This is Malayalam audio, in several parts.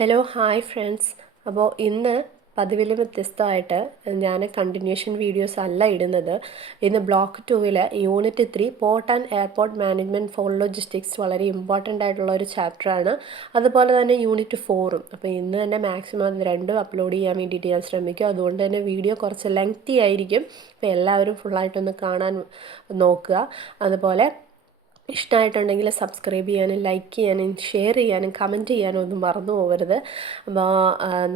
Hello hi friends. അപ്പോൾ ഇന്ന് പതിവിലും വ്യത്യസ്തമായിട്ട് ഞാൻ കണ്ടിന്യൂഷൻ വീഡിയോസ് അല്ല ഇടുന്നത്. ഇന്ന് block 2 unit 3 port and airport management four logistics വളരെ ഇമ്പോർട്ടൻ്റ് ആയിട്ടുള്ള ഒരു ചാപ്റ്ററാണ്. അതുപോലെ തന്നെ യൂണിറ്റ് 4ഉം. അപ്പോൾ ഇന്ന് തന്നെ മാക്സിമം അത് രണ്ടും അപ്ലോഡ് ചെയ്യാൻ വേണ്ടിയിട്ട് ഞാൻ ശ്രമിക്കും. അതുകൊണ്ട് തന്നെ വീഡിയോ കുറച്ച് ലെങ്തി ആയിരിക്കും. അപ്പോൾ എല്ലാവരും ഫുള്ളായിട്ടൊന്ന് കാണാൻ നോക്കുക. അതുപോലെ ഇഷ്ടമായിട്ടുണ്ടെങ്കിൽ സബ്സ്ക്രൈബ് ചെയ്യാനും ലൈക്ക് ചെയ്യാനും ഷെയർ ചെയ്യാനും കമൻറ്റ് ചെയ്യാനും ഒന്നും മറന്നു പോകരുത്. അപ്പോൾ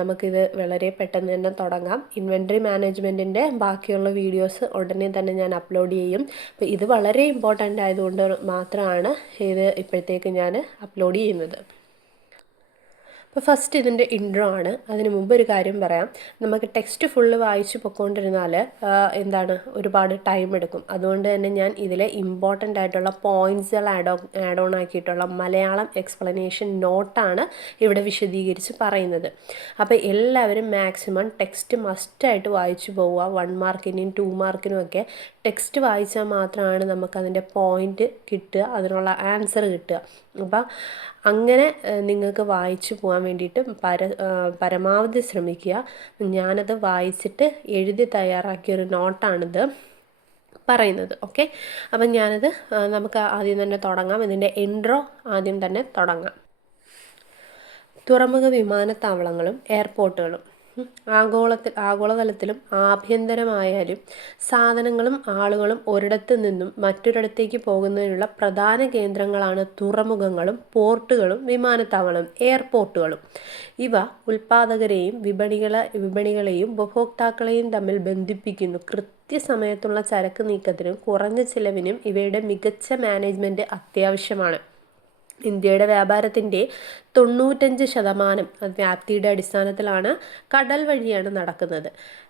നമുക്കിത് വളരെ പെട്ടെന്ന് തന്നെ തുടങ്ങാം. ഇൻവെൻട്രി മാനേജ്മെൻറ്റിൻ്റെ ബാക്കിയുള്ള വീഡിയോസ് ഉടനെ തന്നെ ഞാൻ അപ്ലോഡ് ചെയ്യും. അപ്പോൾ ഇത് വളരെ ഇമ്പോർട്ടൻ്റ് ആയതുകൊണ്ട് മാത്രമാണ് ഇത് ഇപ്പോഴത്തേക്ക് ഞാൻ അപ്ലോഡ് ചെയ്യുന്നത്. അപ്പോൾ ഫസ്റ്റ് ഇതിൻ്റെ ഇൻട്രോ ആണ്. അതിന് മുമ്പ് ഒരു കാര്യം പറയാം. നമുക്ക് ടെക്സ്റ്റ് ഫുള്ള് വായിച്ച് പൊയ്ക്കൊണ്ടിരുന്നാൽ ഒരുപാട് ടൈം എടുക്കും. അതുകൊണ്ട് തന്നെ ഞാൻ ഇതിലെ ഇമ്പോർട്ടൻ്റ് ആയിട്ടുള്ള പോയിൻറ്റ്സുകൾ ആഡ് ഓൺ ആക്കിയിട്ടുള്ള മലയാളം എക്സ്പ്ലനേഷൻ നോട്ടാണ് ഇവിടെ വിശദീകരിച്ച് പറയുന്നത്. അപ്പോൾ എല്ലാവരും മാക്സിമം ടെക്സ്റ്റ് മസ്റ്റായിട്ട് വായിച്ചു പോവുക. 1 മാർക്കിനും 2 മാർക്കിനും ഒക്കെ ടെക്സ്റ്റ് വായിച്ചാൽ മാത്രമാണ് നമുക്കതിൻ്റെ പോയിൻ്റ് കിട്ടുക, അതിനുള്ള ആൻസർ കിട്ടുക. അപ്പം അങ്ങനെ നിങ്ങൾക്ക് വായിച്ചു പോകാൻ വേണ്ടിയിട്ട് പരമാവധി ശ്രമിക്കുക. ഞാനത് വായിച്ചിട്ട് എഴുതി തയ്യാറാക്കിയൊരു നോട്ടാണിത് പറയുന്നത്. ഓക്കെ, അപ്പം നമുക്ക് ആദ്യം തന്നെ തുടങ്ങാം. ഇതിൻ്റെ ഇൻട്രോ ആദ്യം തന്നെ തുടങ്ങാം. തുറമുഖ വിമാനത്താവളങ്ങളും എയർപോർട്ടുകളും ആഗോളതലത്തിലും ആഭ്യന്തരമായാലും സാധനങ്ങളും ആളുകളും ഒരിടത്തു നിന്നും മറ്റൊരിടത്തേക്ക് പോകുന്നതിനുള്ള പ്രധാന കേന്ദ്രങ്ങളാണ് തുറമുഖങ്ങളും പോർട്ടുകളും വിമാനത്താവളവും എയർപോർട്ടുകളും. ഇവ ഉൽപ്പാദകരെയും വിപണികളെയും ഉപഭോക്താക്കളെയും തമ്മിൽ ബന്ധിപ്പിക്കുന്നു. കൃത്യസമയത്തുള്ള ചരക്ക് നീക്കത്തിനും കുറഞ്ഞ ചിലവിനും ഇവയുടെ മികച്ച മാനേജ്മെൻറ്റ് അത്യാവശ്യമാണ്. ഇന്ത്യയുടെ വ്യാപാരത്തിൻ്റെ 95% വ്യാപ്തിയുടെ അടിസ്ഥാനത്തിലാണ് കടൽ വഴിയാണ് നടക്കുന്നത്.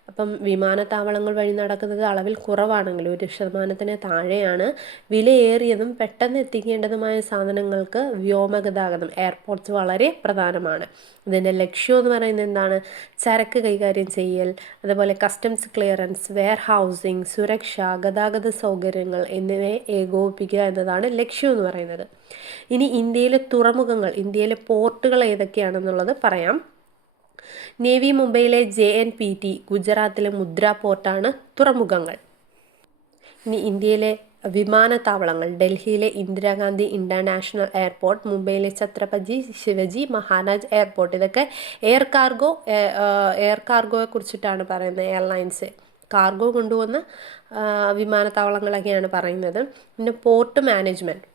അപ്പം വിമാനത്താവളങ്ങൾ വഴി നടക്കുന്നത് അളവിൽ കുറവാണെങ്കിലും 1% താഴെയാണ്. വിലയേറിയതും പെട്ടെന്ന് എത്തിക്കേണ്ടതുമായ സാധനങ്ങൾക്ക് വ്യോമഗതാഗതം എയർപോർട്ട്സ് വളരെ പ്രധാനമാണ്. ഇതിൻ്റെ ലക്ഷ്യം എന്ന് പറയുന്നത് എന്താണ്? ചരക്ക് കൈകാര്യം ചെയ്യൽ, അതുപോലെ കസ്റ്റംസ് ക്ലിയറൻസ്, വെയർ ഹൗസിംഗ്, സുരക്ഷ, ഗതാഗത സൗകര്യങ്ങൾ എന്നിവയെ ഏകോപിപ്പിക്കുക എന്നതാണ് ലക്ഷ്യം എന്ന് പറയുന്നത്. ഇനി ഇന്ത്യയിലെ തുറമുഖങ്ങൾ, ഇന്ത്യയിലെ പോർട്ടുകൾ ഏതൊക്കെയാണെന്നുള്ളത് പറയാം. നേവി മുംബൈയിലെ JNPT, ഗുജറാത്തിലെ മുദ്ര പോർട്ടാണ് തുറമുഖങ്ങൾ. ഇനി ഇന്ത്യയിലെ വിമാനത്താവളങ്ങൾ: ഡൽഹിയിലെ ഇന്ദിരാഗാന്ധി ഇൻ്റർനാഷണൽ എയർപോർട്ട്, മുംബൈയിലെ ഛത്രപതി ശിവജി മഹാരാജ് എയർപോർട്ട്. ഇതൊക്കെ എയർ കാർഗോയെ കുറിച്ചിട്ടാണ് പറയുന്നത്. എയർലൈൻസ് കാർഗോ കൊണ്ടുവന്ന വിമാനത്താവളങ്ങളൊക്കെയാണ് പറയുന്നത്. പിന്നെ പോർട്ട് മാനേജ്മെൻറ്റ്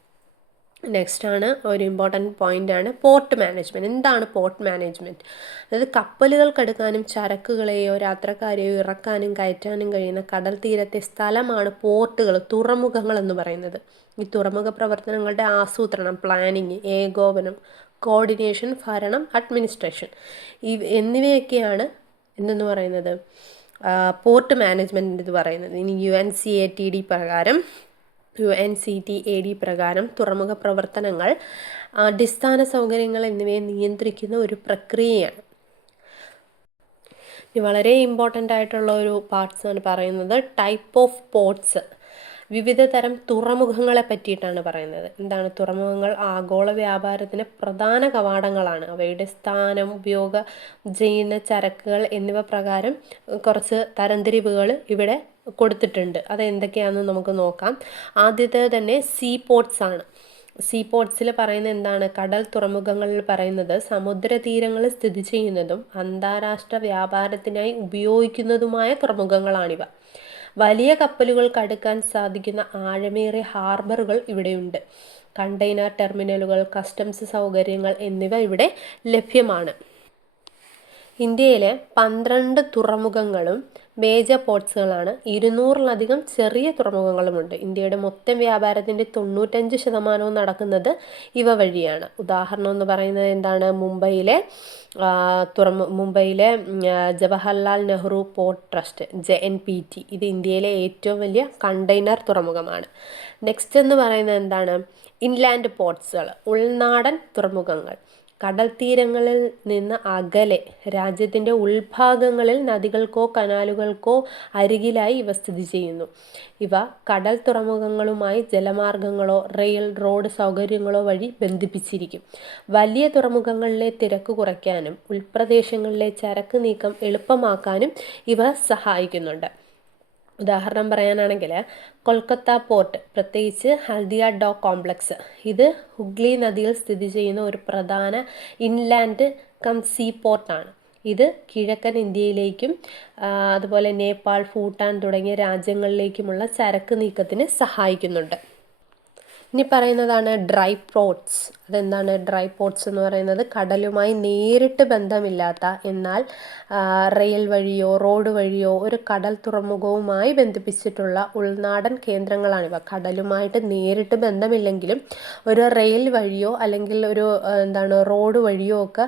നെക്സ്റ്റാണ്. ഒരു ഇമ്പോർട്ടൻറ്റ് പോയിൻ്റാണ് പോർട്ട് മാനേജ്മെൻറ്റ്. എന്താണ് പോർട്ട് മാനേജ്മെൻറ്റ്? അതായത് കപ്പലുകൾക്കെടുക്കാനും ചരക്കുകളെയോ യാത്രക്കാരെയോ ഇറക്കാനും കയറ്റാനും കഴിയുന്ന കടൽ തീരത്തെ സ്ഥലമാണ് പോർട്ടുകൾ, തുറമുഖങ്ങൾ എന്ന് പറയുന്നത്. ഈ തുറമുഖ പ്രവർത്തനങ്ങളുടെ ആസൂത്രണം, പ്ലാനിങ്, ഏകോപനം, കോർഡിനേഷൻ, ഭരണം, അഡ്മിനിസ്ട്രേഷൻ എന്നിവയൊക്കെയാണ് എന്തെന്ന് പറയുന്നത് പോർട്ട് മാനേജ്മെൻറ്റ് എന്ന് പറയുന്നത്. ഇനി UNCTAD പ്രകാരം തുറമുഖ പ്രവർത്തനങ്ങൾ, അടിസ്ഥാന സൗകര്യങ്ങൾ എന്നിവയെ നിയന്ത്രിക്കുന്ന ഒരു പ്രക്രിയയാണ്. വളരെ ഇമ്പോർട്ടൻ്റ് ആയിട്ടുള്ള ഒരു പാർട്സാണ് പറയുന്നത് ടൈപ്പ് ഓഫ് പോർട്ട്സ്. വിവിധ തരം തുറമുഖങ്ങളെ പറ്റിയിട്ടാണ് പറയുന്നത്. എന്താണ് തുറമുഖങ്ങൾ? ആഗോള വ്യാപാരത്തിന് പ്രധാന കവാടങ്ങളാണ്. അവയുടെ സ്ഥാനം, ഉപയോഗം ചെയ്യുന്ന ചരക്കുകൾ എന്നിവ പ്രകാരം കുറച്ച് തരംതിരിവുകൾ ഇവിടെ കൊടുത്തിട്ടുണ്ട്. അതെന്തൊക്കെയാണെന്ന് നമുക്ക് നോക്കാം. ആദ്യത്തെ തന്നെ സീ പോർട്ട്സ് ആണ്. സീ പോർട്ട്സിൽ പറയുന്നത് എന്താണ്? കടൽ തുറമുഖങ്ങളിൽ പറയുന്നത് സമുദ്രതീരങ്ങളിൽ സ്ഥിതി ചെയ്യുന്നതും അന്താരാഷ്ട്ര വ്യാപാരത്തിനായി ഉപയോഗിക്കുന്നതുമായ തുറമുഖങ്ങളാണിവ. വലിയ കപ്പലുകൾക്ക് അടുക്കാൻ സാധിക്കുന്ന ആഴമേറിയ ഹാർബറുകൾ ഇവിടെയുണ്ട്. കണ്ടെയ്നർ ടെർമിനലുകൾ, കസ്റ്റംസ് സൗകര്യങ്ങൾ എന്നിവ ഇവിടെ ലഭ്യമാണ്. ഇന്ത്യയിലെ 12 തുറമുഖങ്ങളും മേജർ പോർട്ട്സുകളാണ്. 200-ലധികം ചെറിയ തുറമുഖങ്ങളുമുണ്ട്. ഇന്ത്യയുടെ മൊത്തം വ്യാപാരത്തിൻ്റെ 95% നടക്കുന്നത് ഇവ വഴിയാണ്. ഉദാഹരണം എന്ന് പറയുന്നത് എന്താണ്? മുംബൈയിലെ Jawaharlal Nehru port trust JNPT. ഇത് ഇന്ത്യയിലെ ഏറ്റവും വലിയ കണ്ടെയ്നർ തുറമുഖമാണ്. നെക്സ്റ്റ് എന്ന് പറയുന്നത് എന്താണ്? ഇൻലാൻഡ് പോർട്ട്സുകൾ, ഉൾനാടൻ തുറമുഖങ്ങൾ. കടൽ തീരങ്ങളിൽ നിന്ന് അകലെ രാജ്യത്തിൻ്റെ ഉൾഭാഗങ്ങളിൽ നദികൾക്കോ കനാലുകൾക്കോ അരികിലായി ഇവ സ്ഥിതി ചെയ്യുന്നു. ഇവ കടൽ തുറമുഖങ്ങളുമായി ജലമാർഗങ്ങളോ റെയിൽ റോഡ് സൗകര്യങ്ങളോ വഴി ബന്ധിപ്പിച്ചിരിക്കും. വലിയ തുറമുഖങ്ങളിലെ തിരക്ക് കുറയ്ക്കാനും ഉൾപ്രദേശങ്ങളിലെ ചരക്ക് നീക്കം എളുപ്പമാക്കാനും ഇവ സഹായിക്കുന്നുണ്ട്. ഉദാഹരണം പറയാനാണെങ്കിൽ കൊൽക്കത്ത പോർട്ട്, പ്രത്യേകിച്ച് ഹൽദിയ ഡോക്ക് കോംപ്ലക്സ്, ഇത് ഹുഗ്ലി നദിയിൽ സ്ഥിതി ചെയ്യുന്ന ഒരു പ്രധാന ഇൻലാൻഡ് സീ പോർട്ടാണ്. ഇത് കിഴക്കൻ ഇന്ത്യയിലേക്കും അതുപോലെ നേപ്പാൾ, ഭൂട്ടാൻ തുടങ്ങിയ രാജ്യങ്ങളിലേക്കുമുള്ള ചരക്ക് നീക്കത്തിന് സഹായിക്കുന്നുണ്ട്. ഇനി പറയുന്നതാണ് ഡ്രൈ പോർട്ട്സ്. അതെന്താണ് ഡ്രൈ പോർട്ട്സ് എന്ന് പറയുന്നത്? കടലുമായി നേരിട്ട് ബന്ധമില്ലാത്ത എന്നാൽ റെയിൽ വഴിയോ റോഡ് വഴിയോ ഒരു കടൽ തുറമുഖവുമായി ബന്ധിപ്പിച്ചിട്ടുള്ള ഉൾനാടൻ കേന്ദ്രങ്ങളാണിവ. കടലുമായിട്ട് നേരിട്ട് ബന്ധമില്ലെങ്കിലും ഒരു റെയിൽ വഴിയോ അല്ലെങ്കിൽ ഒരു റോഡ് വഴിയോ ഒക്കെ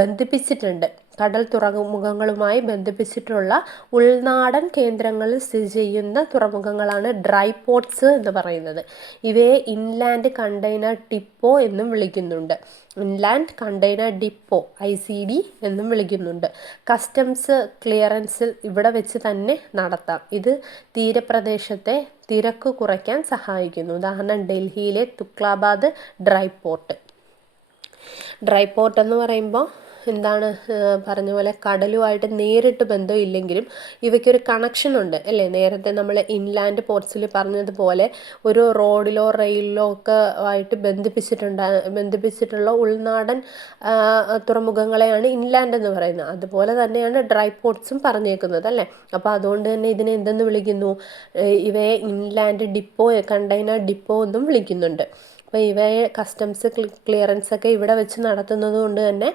ബന്ധിപ്പിച്ചിട്ടുണ്ട്. കടൽ തുറമുഖങ്ങളുമായി ബന്ധിപ്പിച്ചിട്ടുള്ള ഉൾനാടൻ കേന്ദ്രങ്ങളിൽ സ്ഥിതി ചെയ്യുന്ന തുറമുഖങ്ങളാണ് ഡ്രൈ പോർട്ട്സ് എന്ന് പറയുന്നത്. ഇവയെ ഇൻലാൻഡ് കണ്ടെയ്നർ ഡിപ്പോ എന്നും വിളിക്കുന്നുണ്ട്. ഇൻലാൻഡ് കണ്ടെയ്നർ ഡിപ്പോ ICD എന്നും വിളിക്കുന്നുണ്ട്. കസ്റ്റംസ് ക്ലിയറൻസിൽ ഇവിടെ വെച്ച് തന്നെ നടത്താം. ഇത് തീരപ്രദേശത്തെ തിരക്ക് കുറയ്ക്കാൻ സഹായിക്കുന്നു. ഉദാഹരണം ഡൽഹിയിലെ തുക്ലാബാദ് ഡ്രൈ പോർട്ട്. ഡ്രൈ പോർട്ട് എന്ന് പറയുമ്പോൾ പറഞ്ഞ പോലെ കടലുമായിട്ട് നേരിട്ട് ബന്ധമില്ലെങ്കിലും ഇവയ്ക്കൊരു കണക്ഷൻ ഉണ്ട് അല്ലേ? നേരത്തെ നമ്മൾ ഇൻലാൻഡ് പോർട്ട്സിൽ പറഞ്ഞതുപോലെ ഒരു റോഡിലോ റെയിലിലോ ഒക്കെ ആയിട്ട് ബന്ധിപ്പിച്ചിട്ടുള്ള ഉൾനാടൻ തുറമുഖങ്ങളെയാണ് ഇൻലാൻഡ് എന്ന് പറയുന്നത്. അതുപോലെ തന്നെയാണ് ഡ്രൈ പോർട്ട്സും പറഞ്ഞേക്കുന്നത് അല്ലേ? അപ്പോൾ അതുകൊണ്ട് തന്നെ ഇതിനെ എന്തെന്ന് വിളിക്കുന്നു? ഇവയെ ഇൻലാൻഡ് ഡിപ്പോ, കണ്ടെയ്നർ ഡിപ്പോ എന്നും വിളിക്കുന്നുണ്ട്. അപ്പോൾ ഇവയെ കസ്റ്റംസ് ക്ലിയറൻസ് ഒക്കെ ഇവിടെ വെച്ച് നടത്തുന്നത് കൊണ്ട് തന്നെ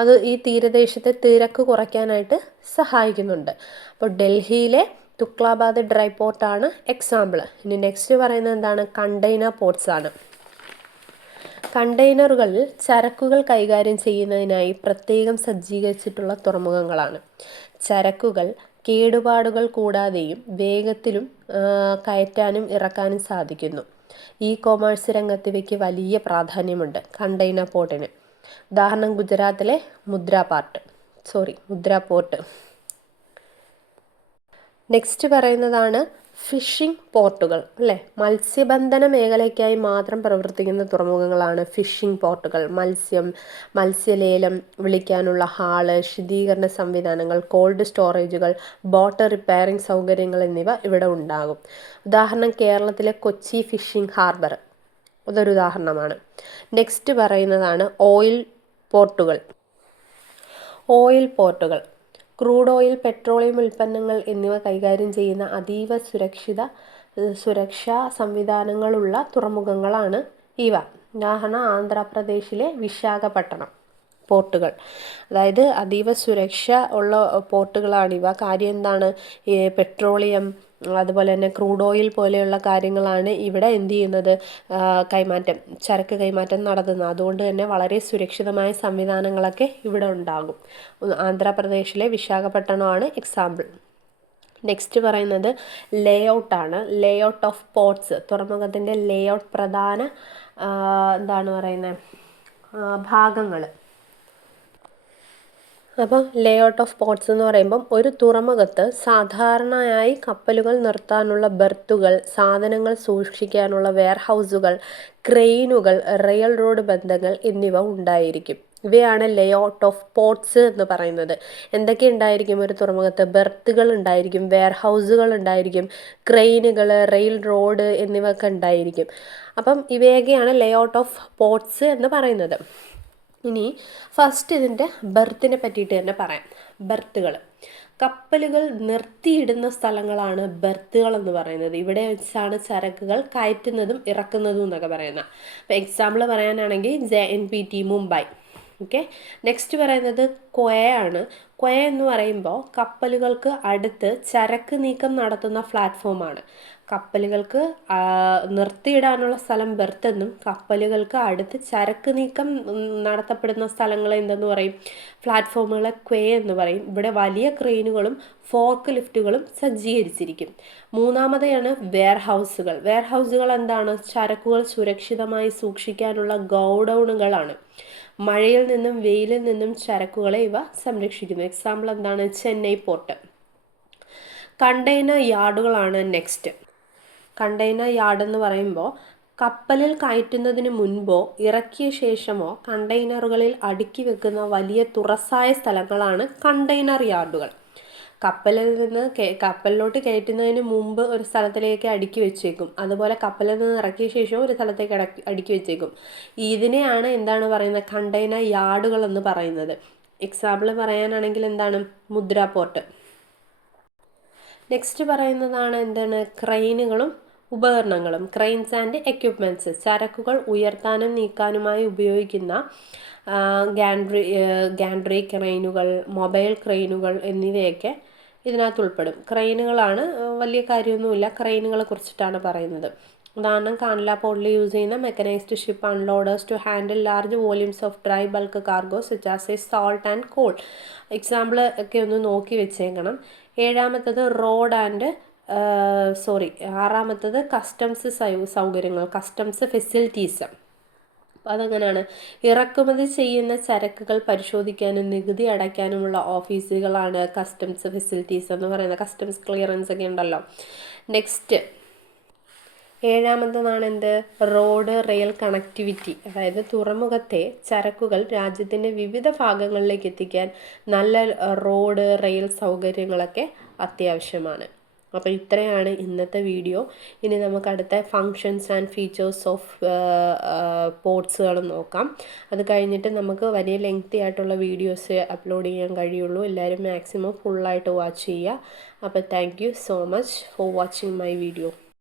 അത് ഈ തീരദേശത്തെ തിരക്ക് കുറയ്ക്കാനായിട്ട് സഹായിക്കുന്നുണ്ട്. അപ്പോൾ ഡൽഹിയിലെ തുക്ലാബാദ് ഡ്രൈ പോർട്ടാണ് എക്സാമ്പിൾ. ഇനി നെക്സ്റ്റ് പറയുന്നത് എന്താണ്? കണ്ടെയ്നർ പോർട്ട്സ് ആണ്. കണ്ടെയ്നറുകളിൽ ചരക്കുകൾ കൈകാര്യം ചെയ്യുന്നതിനായി പ്രത്യേകം സജ്ജീകരിച്ചിട്ടുള്ള തുറമുഖങ്ങളാണ്. ചരക്കുകൾ കേടുപാടുകൾ കൂടാതെയും വേഗത്തിലും കയറ്റാനും ഇറക്കാനും സാധിക്കുന്നു. കൊമേഴ്സ് രംഗത്ത് ഇവയ്ക്ക് വലിയ പ്രാധാന്യമുണ്ട് കണ്ടെയ്നർ പോർട്ടിന്. ഉദാഹരണം ഗുജറാത്തിലെ മുദ്ര പോർട്ട്. നെക്സ്റ്റ് പറയുന്നതാണ് ഫിഷിംഗ് പോർട്ടുകൾ അല്ലേ? മത്സ്യബന്ധന മേഖലയ്ക്കായി മാത്രം പ്രവർത്തിക്കുന്ന തുറമുഖങ്ങളാണ് ഫിഷിംഗ് പോർട്ടുകൾ. മത്സ്യലേലം വിളിക്കാനുള്ള ഹാള്, ശീതീകരണ സംവിധാനങ്ങൾ, കോൾഡ് സ്റ്റോറേജുകൾ, ബോട്ട് റിപ്പയറിംഗ് സൗകര്യങ്ങൾ എന്നിവ ഇവിടെ ഉണ്ടാകും. ഉദാഹരണം കേരളത്തിലെ കൊച്ചി ഫിഷിംഗ് ഹാർബർ, അതൊരു ഉദാഹരണമാണ്. നെക്സ്റ്റ് പറയുന്നതാണ് ഓയിൽ പോർട്ടുകൾ. ക്രൂഡ് ഓയിൽ, പെട്രോളിയം ഉൽപ്പന്നങ്ങൾ എന്നിവ കൈകാര്യം ചെയ്യുന്ന അതീവ സുരക്ഷാ സംവിധാനങ്ങളുള്ള തുറമുഖങ്ങളാണ് ഇവ. ഉദാഹരണം ആന്ധ്രാപ്രദേശിലെ വിശാഖപട്ടണം പോർട്ടുകൾ. അതായത് അതീവ സുരക്ഷ ഉള്ള പോർട്ടുകളാണിവ. കാര്യം എന്താണ്? പെട്രോളിയം അതുപോലെ തന്നെ ക്രൂഡ് ഓയിൽ പോലെയുള്ള കാര്യങ്ങളാണ് ഇവിടെ എന്ത് ചെയ്യുന്നത്? ചരക്ക് കൈമാറ്റം നടത്തുന്നത്. അതുകൊണ്ട് തന്നെ വളരെ സുരക്ഷിതമായ സംവിധാനങ്ങളൊക്കെ ഇവിടെ ഉണ്ടാകും. ആന്ധ്രാപ്രദേശിലെ വിശാഖപട്ടണമാണ് എക്സാമ്പിൾ. നെക്സ്റ്റ് പറയുന്നത് ലേഔട്ടാണ്. Layout of ports. തുറമുഖത്തിൻ്റെ ലേഔട്ട് പ്രധാന ഭാഗങ്ങൾ. അപ്പം ലേഔട്ട് ഓഫ് പോർട്ട്സ് എന്ന് പറയുമ്പം ഒരു തുറമുഖത്ത് സാധാരണയായി കപ്പലുകൾ നിർത്താനുള്ള ബർത്തുകൾ, സാധനങ്ങൾ സൂക്ഷിക്കാനുള്ള വെയർഹൗസുകൾ, ക്രെയിനുകൾ, റെയിൽ റോഡ് ബന്ധങ്ങൾ എന്നിവ ഉണ്ടായിരിക്കും. ഇവയാണ് ലേഔട്ട് ഓഫ് പോർട്ട്സ് എന്ന് പറയുന്നത്. എന്തൊക്കെ ഉണ്ടായിരിക്കും ഒരു തുറമുഖത്ത്? ബർത്തുകൾ ഉണ്ടായിരിക്കും, വെയർഹൗസുകൾ ഉണ്ടായിരിക്കും, ക്രെയിനുകൾ, റെയിൽ റോഡ് എന്നിവ ഒക്കെ ഉണ്ടായിരിക്കും. അപ്പം ഇവയൊക്കെയാണ് ലേഔട്ട് ഓഫ് പോർട്ട്സ് എന്ന് പറയുന്നത്. ഇനി ഫസ്റ്റ് ഇതിൻ്റെ ബർത്തിനെ പറ്റിയിട്ട് തന്നെ പറയാം. ബർത്തുകൾ, കപ്പലുകൾ നിർത്തിയിടുന്ന സ്ഥലങ്ങളാണ് ബർത്തുകൾ എന്ന് പറയുന്നത്. ഇവിടെ വെച്ചാണ് ചരക്കുകൾ കയറ്റുന്നതും ഇറക്കുന്നതും എന്നൊക്കെ പറയുന്നത്. അപ്പോൾ എക്സാമ്പിൾ പറയാനാണെങ്കിൽ JNPT മുംബൈ. ഓക്കെ. നെക്സ്റ്റ് പറയുന്നത് ക്വയാണ്. ക്വയ എന്ന് പറയുമ്പോൾ കപ്പലുകൾക്ക് അടുത്ത് ചരക്ക് നീക്കം നടത്തുന്ന പ്ലാറ്റ്ഫോമാണ്. കപ്പലുകൾക്ക് നിർത്തിയിടാനുള്ള സ്ഥലം ബെർത്ത് എന്നും കപ്പലുകൾക്ക് അടുത്ത് ചരക്ക് നീക്കം നടത്തപ്പെടുന്ന സ്ഥലങ്ങളെ എന്തെന്ന് പറയും? പ്ലാറ്റ്ഫോമുകളെ ക്വേ എന്ന് പറയും. ഇവിടെ വലിയ ക്രെയിനുകളും ഫോർക്ക് ലിഫ്റ്റുകളും സജ്ജീകരിച്ചിരിക്കും. മൂന്നാമതെയാണ് വെയർഹൗസുകൾ. വെയർഹൗസുകൾ എന്താണ്? ചരക്കുകൾ സുരക്ഷിതമായി സൂക്ഷിക്കാനുള്ള ഗോഡൗണുകളാണ്. മഴയിൽ നിന്നും വെയിലിൽ നിന്നും ചരക്കുകളെ ഇവ സംരക്ഷിക്കുന്നു. എക്സാമ്പിൾ എന്താണ്? ചെന്നൈ പോർട്ട്. കണ്ടെയ്നർ യാർഡുകളാണ് നെക്സ്റ്റ്. കണ്ടെയ്നർ യാർഡ് എന്ന് പറയുമ്പോൾ കപ്പലിൽ കയറ്റുന്നതിന് മുൻപോ ഇറക്കിയ ശേഷമോ കണ്ടെയ്നറുകളിൽ അടുക്കി വെക്കുന്ന വലിയ തുറസായ സ്ഥലങ്ങളാണ് കണ്ടെയ്നർ യാർഡുകൾ. കപ്പലിൽ നിന്ന് കപ്പലിലോട്ട് കയറ്റുന്നതിന് മുമ്പ് ഒരു സ്ഥലത്തിലേക്ക് അടുക്കി വെച്ചേക്കും. അതുപോലെ കപ്പലിൽ നിന്ന് ഇറക്കിയ ശേഷം ഒരു സ്ഥലത്തേക്ക് അടുക്കി വെച്ചേക്കും. ഇതിനെയാണ് എന്താണ് പറയുന്നത്? കണ്ടെയ്നർ യാർഡുകൾ എന്ന് പറയുന്നത്. എക്സാമ്പിൾ പറയാനാണെങ്കിൽ എന്താണ്? മുദ്ര പോർട്ട്. നെക്സ്റ്റ് പറയുന്നതാണ് എന്താണ്? ക്രെയിനുകളും ഉപകരണങ്ങളും. Cranes and equipments. ചരക്കുകൾ ഉയർത്താനും നീക്കാനുമായി ഉപയോഗിക്കുന്ന ഗാൻട്രി ക്രെയിനുകൾ, മൊബൈൽ ക്രെയിനുകൾ എന്നിവയൊക്കെ ഇതിനകത്ത് ഉൾപ്പെടും. ക്രെയിനുകളാണ്, വലിയ കാര്യമൊന്നുമില്ല, ക്രെയിനുകളെ കുറിച്ചിട്ടാണ് പറയുന്നത്. ഉദാഹരണം, കാനല പോർട്ടിൽ യൂസ് ചെയ്യുന്ന mechanised ship unloaders to handle large volumes of dry bulk cargo such as a salt and coal. Example ഒക്കെ ഒന്ന് നോക്കി വെച്ചേക്കണം. ആറാമത്തത് കസ്റ്റംസ് സൗകര്യങ്ങൾ, കസ്റ്റംസ് ഫെസിലിറ്റീസ്. അപ്പോൾ അതെങ്ങനെയാണ്? ഇറക്കുമതി ചെയ്യുന്ന ചരക്കുകൾ പരിശോധിക്കാനും നികുതി അടയ്ക്കാനുമുള്ള ഓഫീസുകളാണ് കസ്റ്റംസ് ഫെസിലിറ്റീസ് എന്ന് പറയുന്നത്. കസ്റ്റംസ് ക്ലിയറൻസ് ഒക്കെ ഉണ്ടല്ലോ. നെക്സ്റ്റ് 7ാമത്തതാണ് എന്ത്? Road rail connectivity. അതായത് തുറമുഖത്തെ ചരക്കുകൾ രാജ്യത്തിൻ്റെ വിവിധ ഭാഗങ്ങളിലേക്ക് എത്തിക്കാൻ നല്ല റോഡ് റെയിൽ സൗകര്യങ്ങളൊക്കെ അത്യാവശ്യമാണ്. അപ്പോൾ ഇത്രയാണ് ഇന്നത്തെ വീഡിയോ. ഇനി നമുക്ക് അടുത്ത ഫങ്ഷൻസ് ആൻഡ് ഫീച്ചേഴ്സ് ഓഫ് പോർട്സുകൾ നോക്കാം. അത് കഴിഞ്ഞിട്ട് നമുക്ക് വലിയ ലെങ്തി ആയിട്ടുള്ള വീഡിയോസ് അപ്ലോഡ് ചെയ്യാൻ കഴിയുള്ളൂ. എല്ലാവരും മാക്സിമം ഫുള്ളായിട്ട് വാച്ച് ചെയ്യുക. അപ്പോൾ thank you so much for watching my video.